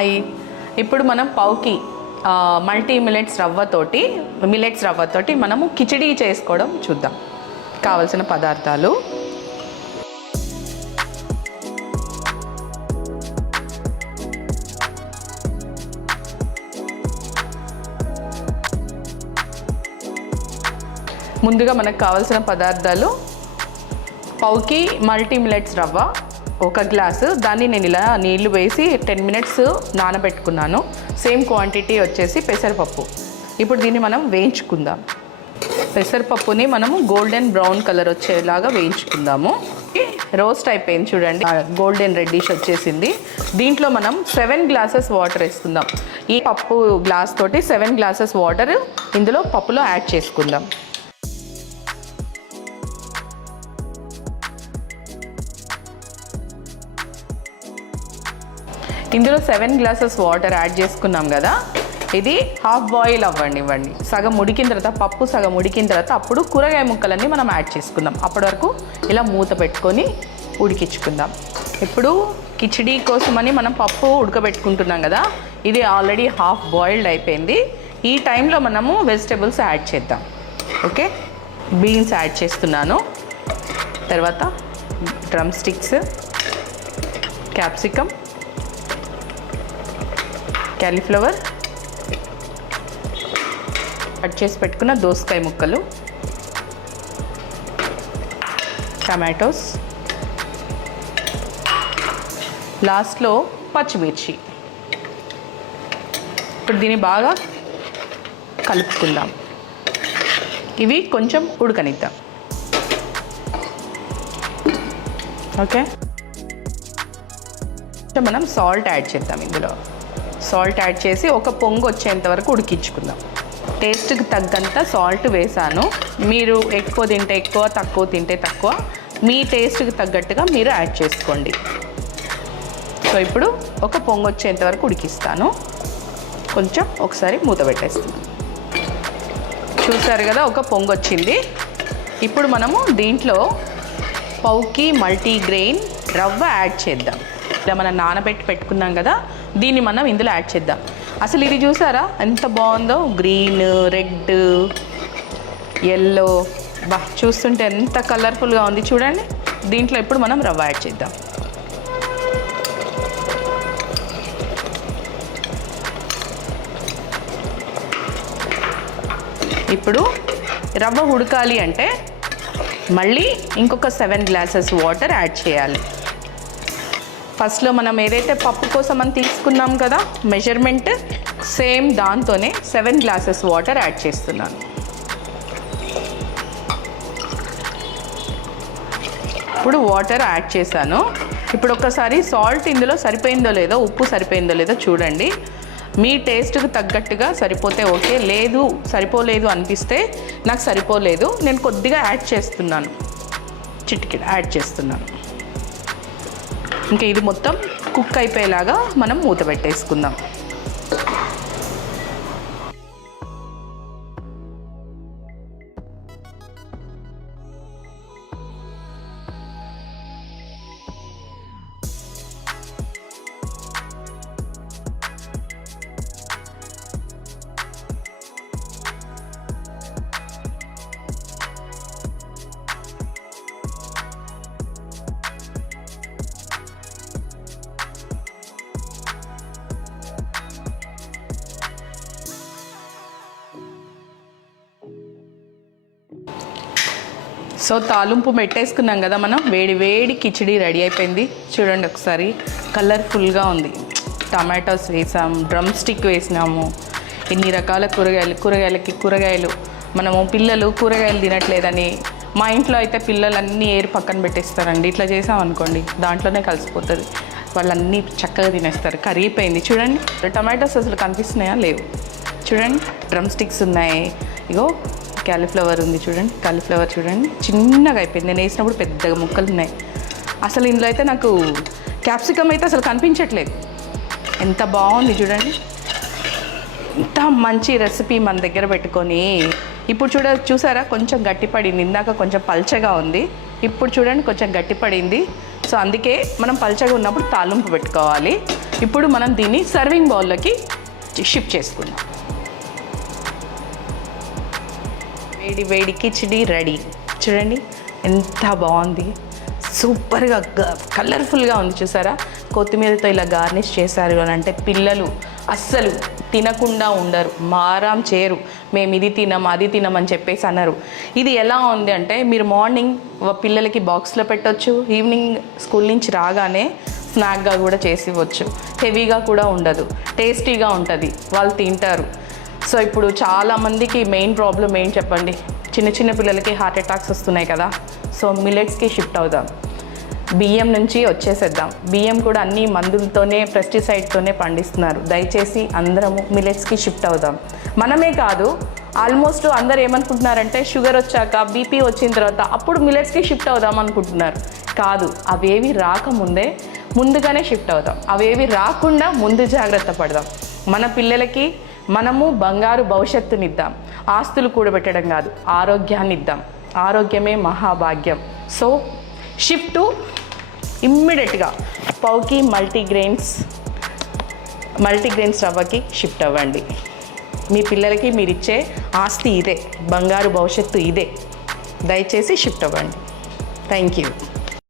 ఇప్పుడు మనం పావుకి multi millets రవ్వతోటి మనము కిచిడి చేసుకోవడం చూద్దాం. కావలసిన పదార్థాలు: ముందుగా మనకు కావాల్సిన పదార్థాలు పావుకి మల్టీ మిల్లెట్స్ రవ్వ 1 గ్లాసు, దాన్ని నేను ఇలా నీళ్లు వేసి 10 మినిట్స్ నానబెట్టుకున్నాను. సేమ్ క్వాంటిటీ వచ్చేసి పెసరపప్పు. ఇప్పుడు దీన్ని మనం వేయించుకుందాం. పెసరపప్పుని మనము గోల్డెన్ బ్రౌన్ కలర్ వచ్చేలాగా వేయించుకుందాము. రోస్ట్ అయిపోయింది చూడండి, గోల్డెన్ రెడ్డిష్ వచ్చేసింది. దీంట్లో మనం 7 గ్లాసెస్ వాటర్ వేసుకుందాం. ఈ పప్పు గ్లాస్ తోటి 7 గ్లాసెస్ వాటర్ ఇందులో పప్పులో యాడ్ చేసుకుందాం. ఇందులో 7 గ్లాసెస్ వాటర్ యాడ్ చేసుకున్నాం కదా, ఇది హాఫ్ బాయిల్ అవ్వండి. సగం ఉడికిన తర్వాత, పప్పు సగం ఉడికిన తర్వాత అప్పుడు కూరగాయ ముక్కలన్నీ మనం యాడ్ చేసుకుందాం. అప్పటి వరకు ఇలా మూత పెట్టుకొని ఉడికించుకుందాం. ఇప్పుడు కిచిడి కోసమని మనం పప్పు ఉడకబెట్టుకుంటున్నాం కదా, ఇది ఆల్రెడీ హాఫ్ బాయిల్డ్ అయిపోయింది. ఈ టైంలో మనము వెజిటేబుల్స్ యాడ్ చేద్దాం. ఓకే, బీన్స్ యాడ్ చేస్తున్నాను. తర్వాత drum sticks, capsicum, cauliflower, cut చేసి పెట్టుకున్న దోసకాయ ముక్కలు, టమాటోస్, లాస్ట్లో పచ్చిమిర్చి. ఇప్పుడు దీన్ని బాగా కలుపుకుందాం. ఇవి కొంచెం ఉడకనిద్దాం. ఓకే, మనం సాల్ట్ యాడ్ చేద్దాం. ఇందులో సాల్ట్ యాడ్ చేసి ఒక పొంగు వచ్చేంత వరకు ఉడికించుకుందాం. టేస్ట్కి తగ్గంత సాల్ట్ వేసాను. మీరు ఎక్కువ తింటే ఎక్కువ, తక్కువ తింటే తక్కువ, మీ టేస్ట్కి తగ్గట్టుగా మీరు యాడ్ చేసుకోండి. సో ఇప్పుడు ఒక పొంగు వచ్చేంత వరకు ఉడికిస్తాను. కొంచెం ఒకసారి మూత పెట్టేస్తాను. చూసారు కదా, ఒక పొంగు వచ్చింది. ఇప్పుడు మనము దీంట్లో పావుకి మల్టీగ్రెయిన్ రవ్వ యాడ్ చేద్దాం. ఇలా మనం నానబెట్టి పెట్టుకున్నాం కదా, దీన్ని మనం ఇందులో యాడ్ చేద్దాం. అసలు ఇది చూసారా ఎంత బాగుందో, గ్రీన్, రెడ్, ఎల్లో, చూస్తుంటే ఎంత కలర్ఫుల్గా ఉంది చూడండి. దీంట్లో ఇప్పుడు మనం రవ్వ యాడ్ చేద్దాం. ఇప్పుడు రవ్వ ఉడకాలి అంటే మళ్ళీ ఇంకొక 7 గ్లాసెస్ వాటర్ యాడ్ చేయాలి. ఫస్ట్లో మనం ఏదైతే పప్పు కోసం అని తీసుకున్నాం కదా మెజర్మెంట్, సేమ్ దాంతోనే 7 గ్లాసెస్ వాటర్ యాడ్ చేస్తున్నాను. ఇప్పుడు వాటర్ యాడ్ చేశాను. ఇప్పుడు ఒకసారి సాల్ట్ ఇందులో సరిపోయిందో లేదో, ఉప్పు సరిపోయిందో లేదో చూడండి. మీ టేస్ట్కి తగ్గట్టుగా సరిపోతే ఓకే, లేదు సరిపోలేదు అనిపిస్తే నాకు సరిపోలేదు, నేను కొద్దిగా యాడ్ చేస్తున్నాను, చిటికెడు యాడ్ చేస్తున్నాను. ఇంకా ఇది మొత్తం కుక్ అయిపోయేలాగా మనం మూత పెట్టేసుకుందాం. సో తాలింపు పెట్టేసుకున్నాం కదా మనం, వేడి వేడి కిచిడి రెడీ అయిపోయింది. చూడండి ఒకసారి, కలర్ఫుల్గా ఉంది. టమాటోస్ వేసాం, డ్రమ్ స్టిక్ వేసినాము, ఎన్ని రకాల కూరగాయలు. మనము పిల్లలు కూరగాయలు తినట్లేదని, మా ఇంట్లో అయితే పిల్లలన్నీ ఏరి పక్కన పెట్టేస్తారండి. ఇట్లా చేసాం అనుకోండి, దాంట్లోనే కలిసిపోతుంది, వాళ్ళన్నీ చక్కగా తినేస్తారు. కరిగిపోయింది చూడండి. టమాటోస్ అసలు కనిపిస్తున్నాయా? లేవు. చూడండి, డ్రమ్ స్టిక్స్ ఉన్నాయి. ఇగో క్యాలీఫ్లవర్ ఉంది చూడండి, కాలీఫ్లవర్ చూడండి చిన్నగా అయిపోయింది. నేను వేసినప్పుడు పెద్దగా ముక్కలు ఉన్నాయి. అసలు ఇందులో అయితే నాకు క్యాప్సికమ్ అయితే అసలు కనిపించట్లేదు. ఎంత బాగుంది చూడండి. ఇంత మంచి రెసిపీ మన దగ్గర పెట్టుకొని ఇప్పుడు చూసారా కొంచెం గట్టిపడింది. ఇందాక కొంచెం పల్చగా ఉంది, ఇప్పుడు చూడండి కొంచెం గట్టిపడింది. సో అందుకే మనం పల్చగా ఉన్నప్పుడు తాలింపు పెట్టుకోవాలి. ఇప్పుడు మనం దీన్ని సర్వింగ్ బౌల్లోకి షిఫ్ట్ చేసుకుందాం. వేడి వేడి కిచిడి రెడీ. చూడండి ఎంత బాగుంది, సూపర్గా కలర్ఫుల్గా ఉంది. చూసారా, కొత్తిమీరతో ఇలా గార్నిష్ చేశారు అని అంటే పిల్లలు అస్సలు తినకుండా ఉండరు, మారం చేయరు. మేము ఇది తినం అది తినం అని చెప్పేసి అన్నారు. ఇది ఎలా ఉంది అంటే మీరు మార్నింగ్ పిల్లలకి బాక్స్లో పెట్టవచ్చు, ఈవినింగ్ స్కూల్ నుంచి రాగానే స్నాక్గా కూడా చేసి ఇవ్వచ్చు. హెవీగా కూడా ఉండదు, టేస్టీగా ఉంటుంది, వాళ్ళు తింటారు. సో ఇప్పుడు చాలామందికి మెయిన్ ప్రాబ్లం ఏం చెప్పండి, చిన్న చిన్న పిల్లలకి హార్ట్ అటాక్స్ వస్తున్నాయి కదా. సో మిల్లెట్స్కి షిఫ్ట్ అవుదాం, బియ్యం నుంచి వచ్చేసేద్దాం. బియ్యం కూడా అన్ని మందులతోనే పెస్టిసైడ్తోనే పండిస్తున్నారు. దయచేసి అందరము మిల్లెట్స్కి షిఫ్ట్ అవుదాం. మనమే కాదు, ఆల్మోస్ట్ అందరు ఏమనుకుంటున్నారంటే షుగర్ వచ్చాక బీపీ వచ్చిన తర్వాత అప్పుడు మిల్లెట్స్కి షిఫ్ట్ అవుదాం అనుకుంటున్నారు. కాదు, అవేవి రాకముందే ముందుగానే షిఫ్ట్ అవుదాం. అవేవి రాకుండా ముందు జాగ్రత్త పడదాం. మన పిల్లలకి మనము బంగారు భవిష్యత్తునిద్దాం. ఆస్తులు కూడబెట్టడం కాదు, ఆరోగ్యాన్ని ఇద్దాం. ఆరోగ్యమే మహాభాగ్యం. సో షిఫ్ట్ ఇమ్మీడియట్గా పౌకి మల్టీగ్రెయిన్స్ రవ్వకి షిఫ్ట్ అవ్వండి. మీ పిల్లలకి మీరు ఇచ్చే ఆస్తి ఇదే, బంగారు భవిష్యత్తు ఇదే. దయచేసి షిఫ్ట్ అవ్వండి. Thank you.